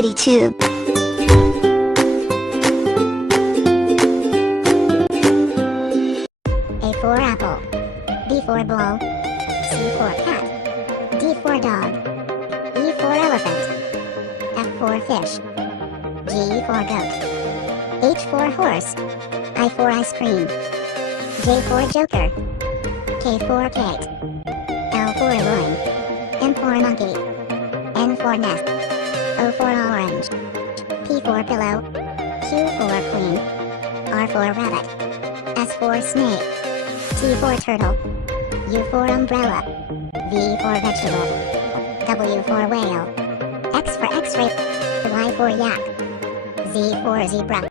KiddyTube. A for apple, B for ball, C for cat, D for dog, E for elephant, F for fish, G for goat, H for horse, I for ice cream, J for joker, K for Kate, L for loin, M for monkey, N for nest, O for orange, P for pillow, Q for queen, R for rabbit, S for snake, T for turtle, U for umbrella, V for vegetable, W for whale, X for x-ray, Y for yak, Z for zebra.